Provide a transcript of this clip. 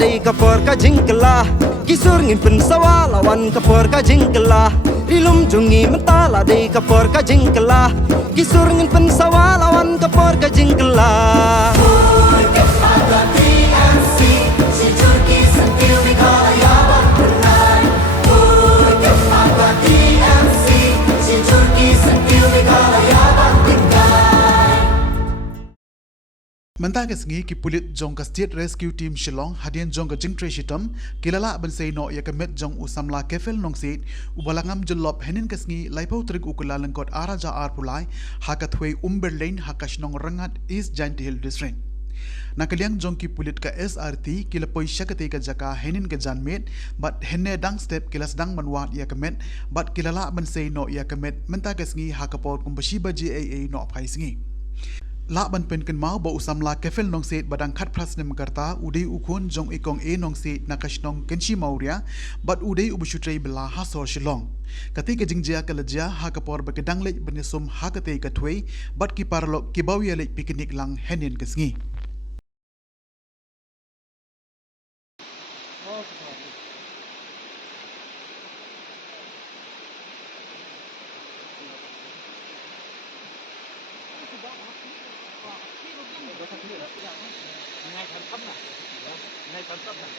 day kapor ka jingkala kisur ngin pen sawa lawan kapor ka jingkala rilum jungi mentala day kapor ka jingkala kisur ngin pen sawa lawan kapor ka jingkala Mentah kesengi ki pulit jong ka State Rescue Team Shillong hadian jong ka jingtre shitam kilala bensei no ya kemet jong usamla kefel nong sit ubalangam jelop henin kesengi laipau trik ukula lengkot araja arpulai hakathwe umberlain hakash nong rangat East Giant Hill District. Nakaliang jong ki pulit ka SRT kilapoi syakate ka jaka henin ka janmet bat henne dang step kilas dang manwat ya kemet bat kilala bensei no ya kemet mentah kesengi hakapot kumbashiba GAA no pai sengi. La ban pen ken mau ba usamla kefel nong set badang khat pras nem karta udei ukon jong ikong e nong set nakash nong kenchi mauria bat udei ubushutrei bela hasor shilong kati ke jingjia kalajia hakapor ba kedang lej benesum hakate katwei bat ki parlo ki bawi lej piknik lang henin kesngi ngay phần thấp này